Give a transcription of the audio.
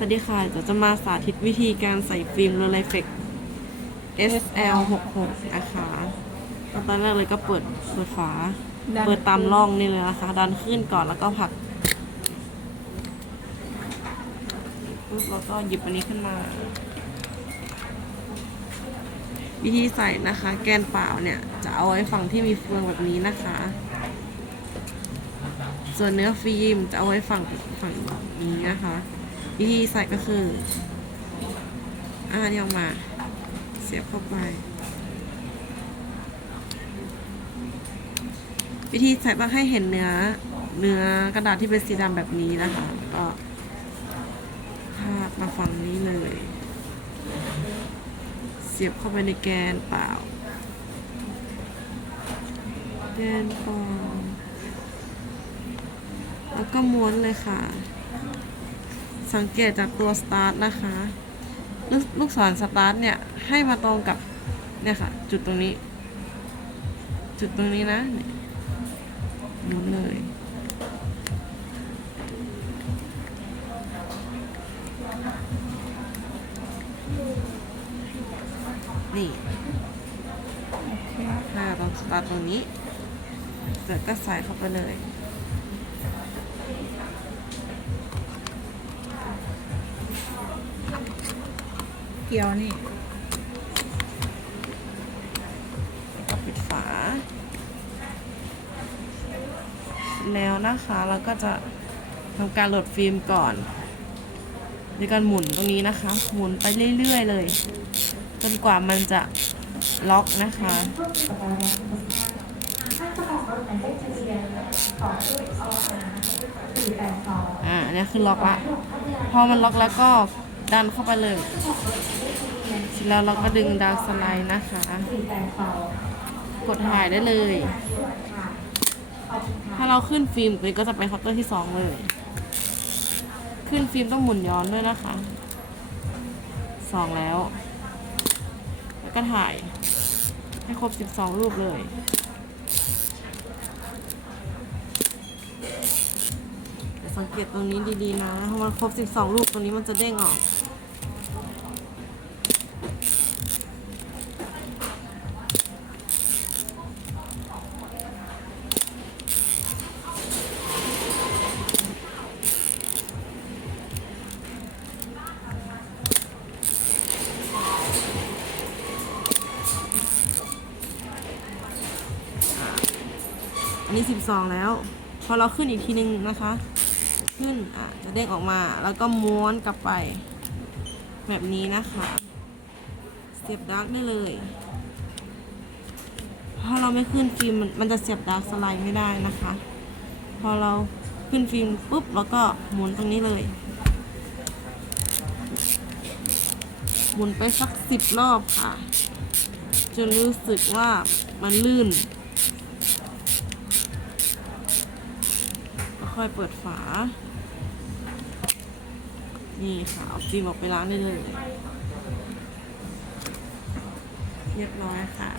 สวัสดีค่ะเดี๋ยวจะมาสาธิตวิธีการใส่ฟิล์มเรลเฟก SL 66 นะคะก็ตอนแรกเลยก็เปิดเปิดฝา เปิดตามร่องนี่เลยนะคะ ดันขึ้นก่อนแล้วก็ผลักปุ๊บแล้วก็หยิบอันนี้ขึ้นมา วิธีใส่นะคะ แกนเปล่าเนี่ย จะเอาไว้ฝั่งที่มีเฟืองแบบนี้นะคะ ส่วนเนื้อฟิล์มจะเอาไว้ฝั่งฝั่งนี้นะคะ วิธีใส่ก็คืออ่านี่ออกมา เสียบเข้าไป วิธีใส่ต้องให้เห็นเนื้อ เนื้อกระดาษที่เป็นสีดำแบบนี้นะคะก็พามาฝั่งนี้เลย เสียบเข้าไปในแกนเปล่า แกนเปล่าแล้วก็ม้วนเลยค่ะ สังเกตจากตัวสตาร์ทนะคะ ลูกลูกศรสตาร์ทเนี่ย ให้มาตรงกับเนี่ยค่ะ จุดตรงนี้ จุดตรงนี้นะเนี่ยหมุนเลย นี่ค่ะตรงสตาร์ทตรงนี้เสร็จก็ใส่เข้าไปเลย เกียวนี่ก็ปิดฝา แล้วนะคะเราก็จะทำการโหลดฟิล์มก่อนในการหมุนตรงนี้นะคะ หมุนไปเรื่อยๆเลย จนกว่ามันจะล็อกนะคะอ่าอันนี้คือล็อกละ พอมันล็อกแล้วก็ ดันเข้าไปเลยแล้วเราก็ดึงดาวสไลด์นะคะ กดถ่ายได้เลย ถ้าเราขึ้นฟิล์มก็จะไปเคาน์เตอร์ที่สองเลย ขึ้นฟิล์มต้องหมุนย้อนด้วยนะคะสองแล้ว แล้วก็ถ่ายให้ครบสิบสองรูปเลย แต่ สังเกตตรงนี้ดีๆนะเพรามันครบสิบสองรูปตรงนี้มันจะเด้งออกอันนี้สิบสองแล้ว พอเราขึ้นอีกทีนึงนะคะ ขึ้นอะจะเด้งออกมาแล้วก็ม้วนกลับไป แบบนี้นะคะเสียบดาร์กได้เลยถ้าเราไม่ขึ้นฟิล์มมันมันจะเสียบดาร์กสไลด์ไม่ได้นะคะ พอเราขึ้นฟิล์มปุ๊บแล้วก็หมุนตรงนี้เลยหมุนไปสักสิบรอบค่ะ จนรู้สึกว่ามันลื่น ค่อยเปิดฝา นี่ค่ะเอาฟิล์มออกไปล้างได้เลย เรียบร้อยค่ะ